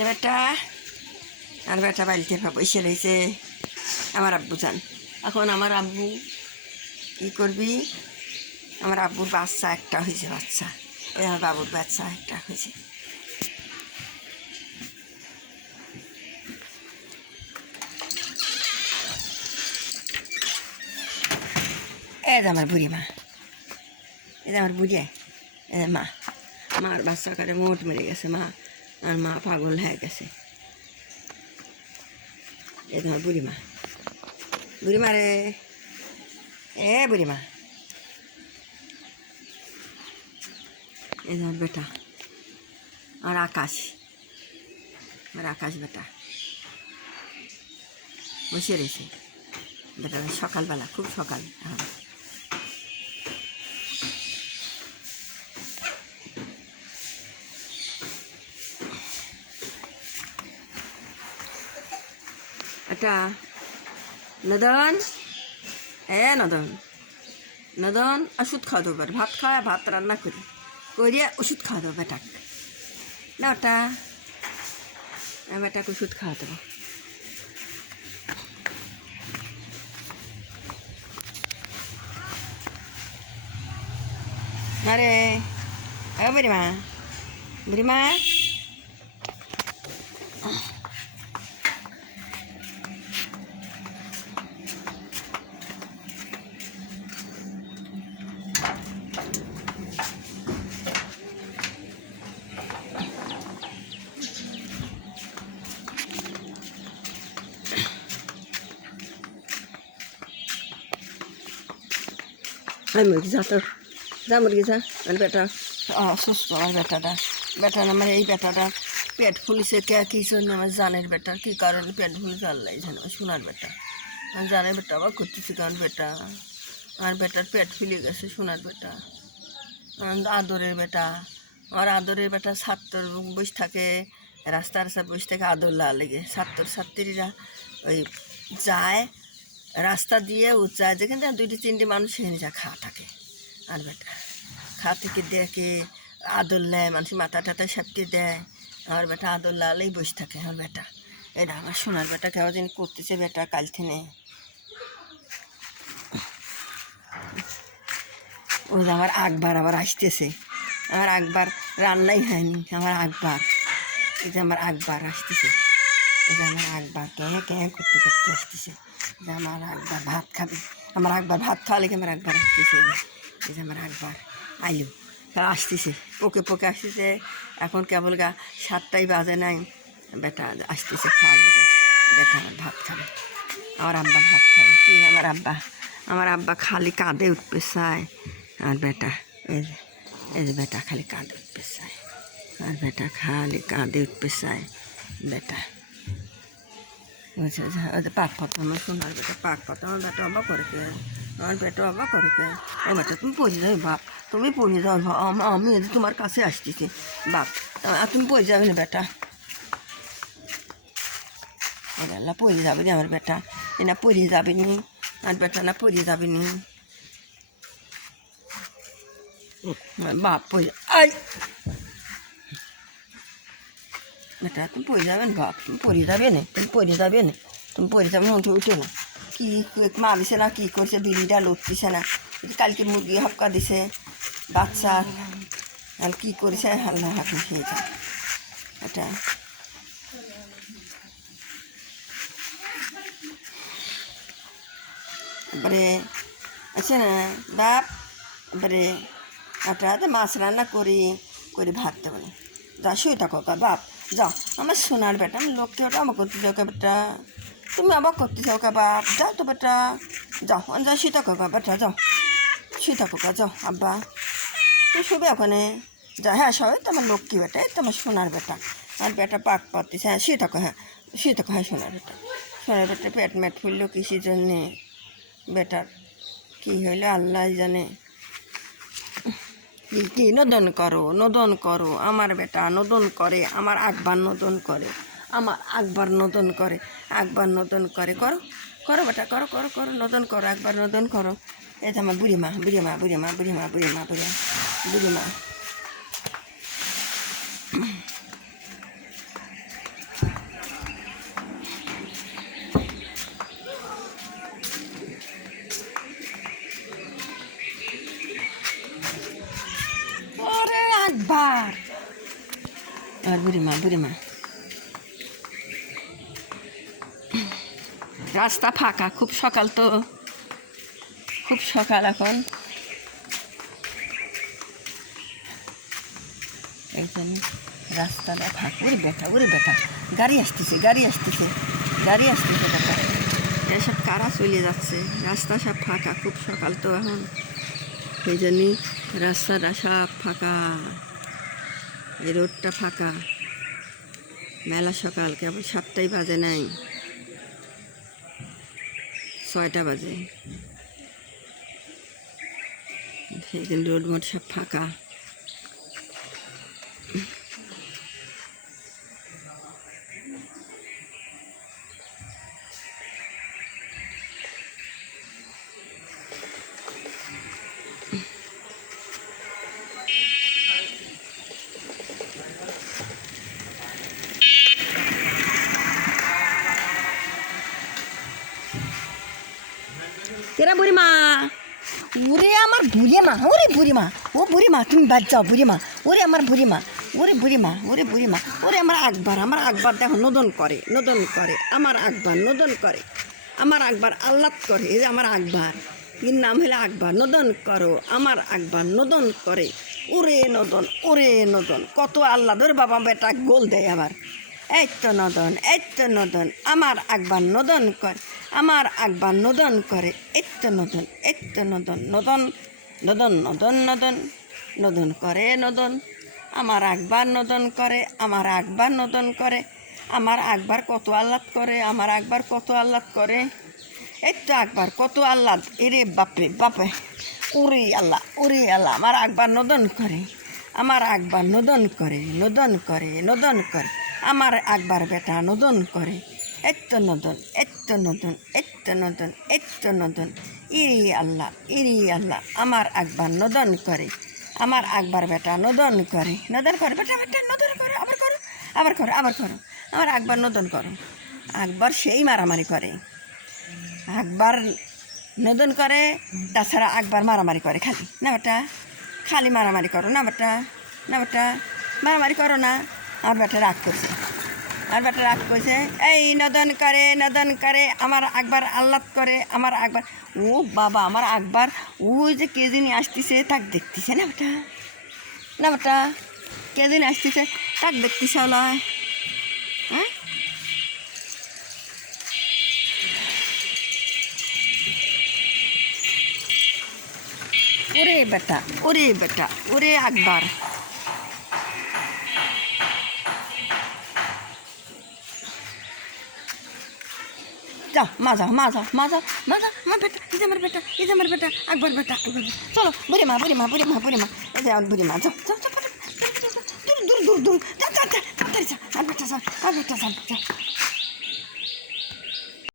এ বেটা আর বেটা বাড়িতে বসে রয়েছে আমার আব্বু যান এখন আমার আব্বু কী করবি? আমার আব্বুর বাচ্চা একটা হয়েছে, বাচ্চা। এই আমার বাবুর বাচ্চা একটা হয়েছে। এই আমার বুড়ি মা। এই আমার বুড়ি। মা। মার বাচ্চা করে মোট মেরে গেছে, মা। আর মা পাগল হয়ে গেছে। এ যে আমার বুড়ি মা বুড়ি মা রে। এ বুড়ি মা এই যে বেটা। আর আকাশ। আর আকাশ বেটা। বসে রয়েছে। বেটা, সকালবেলা, খুব সকাল এখন। এটা নদন এ নদন নদন ওষুধ খাওয়া দেবো এবার। ভাত খাওয়া ভাত রান্না করি করিয়া ওষুধ খাওয়া দেবো বেটাক না ওটা আমি বেটাকে ওষুধ খাওয়া দেবো আরে ও বুড়িমা বুড়িমা Ay, মুরগি যা তোর যা মুরগি যা আর বেটা অসুস্থ আমার বেটাটা বেটা আমার এই বেটাটা পেট ফুলিছে কে কী জন্য আমার জানের বেটা কী কারণে পেট ফুলিছে আল্লাহ জানে সোনার বেটা আমার জানের বেটা আবার করতেছি কারণ বেটা আমার বেটার পেট ফুলে গেছে সোনার বেটা আদরের বেটা আমার আদরের বেটা ছাত্র বসে থাকে রাস্তা রাস্তা বসে থাকে আদর লা লেগে ছাত্র ছাত্রীরা ওই যায় রাস্তা দিয়ে উচ্চায় যেখানে থেকে দুইটি, তিনটি মানুষ সেখানে যা থাকে আর বেটা খাওয়া থেকে দেখে আদর নেয় মানুষ মাথা টাথা সাপটি দেয়। আমার বেটা, আদর লালেই বসে থাকে আমার বেটা। এটা আমার সোনার বেটা কেউ দিন করতেছে বেটা কাল থেকে ওই যে আমার আকবার আবার আসতেছে। আমার আকবার রান্নাই হয়নি, আমার আকবার। এই যে আমার আকবার আসতেছে। এই যে আমার আকবার, কে কে করতে করতে আসতেছে। যে আমার আকবার ভাত খাবে, আমার আকবার ভাত খাওয়ালে কি আমার আকবার আসতেছে? এই যে- আমার আকবার আইলো আসতেছে, পোকে পোকে আসতেছে, এখন কেবল গা সাতটাই বাজে নাই, বেটা আসতেছে খাওয়া দেবে বেটা আমার ভাত খাবে, আমার আব্বা ভাত খাবে, কি আমার আব্বা? আমার আব্বা খালি কাঁদে উঠবে চায়, আর বেটা, এই যে এই যে বেটা খালি কাঁদে উঠবে চায়, আর বেটা খালি কাঁদে উঠবে চায়, বেটা। বুঝছে ওই যে পাক পাতানো বেটা পাক অবাক করে কে? আমার বেটা অবাক করে কে? ও বেটা তুমি পড়ে যাবে বাপ তুমি পড়ে যাও আমি তোমার কাছে আসতেছি বাপ তুমি পড়ে যাবে না বেটা। আল্লাহ পড়ে যাবে রে আমার বেটা এ না পড়ে যাবে নি আমার বেটা না পড়ে যাবে নি। বাপ পড়ে আই বেটা তুমি পড়ে যাবে না বাপ তুমি পড়ে যাবে না, তুমি পড়ে যাবে না, তুমি পড়ে যাবে উঠে উঠে না। কি মারিছে না, কি করছে, বিড়িটা লুটতিছে না, কালকে মুরগি হপকা দিছে, বাচ্চা, আর কি করেছে, আল্লাহ হাকিম খেয়ে যায় এটা। তারপরে আছে না বাপ তারপরে একটা মাছ রান্না করি, করে ভাত দেবো। না যা শুয়ে থাকো, বাপ। যাও, আমার সোনার বেটা, আমি লোককে ওটা আমার করতে যাও বেটা। তুমি আবার করতে যাও কা বাপ যাও তো বেটা। যাও যা শুয়ে থাকো কা বেটা, যাও। সীতা থাকো কা যাও, আব্বা। তুই শুবে ওখানে? যা হ্যাঁ সবাই তোমার লক্ষ্মী বেটা, এই তো আমার সোনার বেটা। আর বেটা পাক পাতিছে হ্যাঁ শুয়ে থাকো হ্যাঁ শুয়ে থাকো হ্যাঁ সোনার বেটা। সোনার বেটা পেট ম্যাট ফুললো কিসের জন্যে? বেটার কী হইল আল্লাহ জানে। কি নদন করো নদন করো, আমার বেটা নদন করে, আমার আকবার নদন করে, আমার আকবার নদন করে আকবার নদন করে, করো করো বেটা, করো করো করো, নদন করো আকবার নদন করো। তো আমার বুড়ি মা বুড়ি মা বুড়ি মা বুড়ি বুড়িমা বুড়িমা রাস্তা ফাঁকা, খুব সকাল তো। খুব সকাল এখন। এই রাস্তাটা ফাঁকা। ওরে বেটা ওরে বেটা। গাড়ি আসতেছে গাড়ি আসতেছে গাড়ি আসতেছে বেটা। এসব কারা চলে যাচ্ছে? রাস্তা সব ফাঁকা, খুব সকাল তো এখন। এই জন্যই রাস্তাটা সব ফাঁকা। এই রোডটা ফাঁকা। মেলা সকাল, কেবল সাতটাই বাজে নাই। ছয়টা বাজে। সেদিন রোড মোট সব ফাঁকা। আমার বুড়িমা, ওরে বুড়িমা, ও বুড়িমা, তুমি বাদ যাও বুড়িমা, ওরে আমার বুড়িমা, ওরে বুড়িমা ওরে বুড়িমা, ওরে আমার আকবার আমার আকবার দেখো নদন করে নদন করে, আমার আকবার নদন করে, আমার আকবার আল্লাদ করে, এই যে আমার আকবার, এর নাম হলো আকবার, নদন করো, আমার আকবার নদন করে, ওরে নদন ওরে নদন, কত আল্লাহ ধরে বাবা, বেটা গোল দেয় আবার। এই তো নদন এই তো নদন, আমার আকবার নদন করে, আমার আকবার নদন করে এই তো নদন এই তো নদন নদন নদন নদন নদন নদন করে নদন, আমার আকবার নদন করে, আমার আকবার নদন করে, আমার আকবার কত আহ্লাদ করে, আমার আকবার কত আহ্লাদ করে এই তো আকবার কত আহ্লাদ, এরে বাপরে বাপে ওরে আল্লাহ ওরে আল্লাহ, আমার আকবার নদন করে, আমার আকবার নদন করে নদন করে নদন করে। আমার আকবার বেটা নদন করে। এত্ত নদন এত নদন এত নদন এত নদন ইরি আল্লাহ ইরি আল্লাহ, আমার আকবার নদন করে। আমার আকবার বেটা নদন করে। নদন করে, বেটা বেটা নদন করো, আবার করো আবার করো আবার করো। আমার আকবার নদন করো। আকবর সেই মারামারি করে। আকবার নদন করে, তাছাড়া আকবার মারামারি করে খালি। না বেটা, খালি মারামারি করো না বেটা না বেটা, মারামারি করো না। আমার বেটা রাগ করছে। আমার বেটা রাগ করছে, এই নদন করে নদন করে, আমার আকবার আহ্লাদ করে, আমার আকবার ও বাবা, আমার আকবার, ও যে কে যিনি আসতেছে, তাক দেখতেছে না বেটা। না বেটা, কে যিনি আসতেছে, তাক দেখতেছে হলো হ্যাঁ? ওরে বেটা ওরে বেটা, ওরে আকবার। जा माझा माझा माझा माझा मा बेटा इथे मर बेटा इथे मर बेटा अकबर बेटा अकबर चलो बुरी मा बुरी मा बुरी मा बुरी मा जा बुरी मा जा जा जा दूर दूर दूर दूर जा जा जा जा जा बेटा जा जा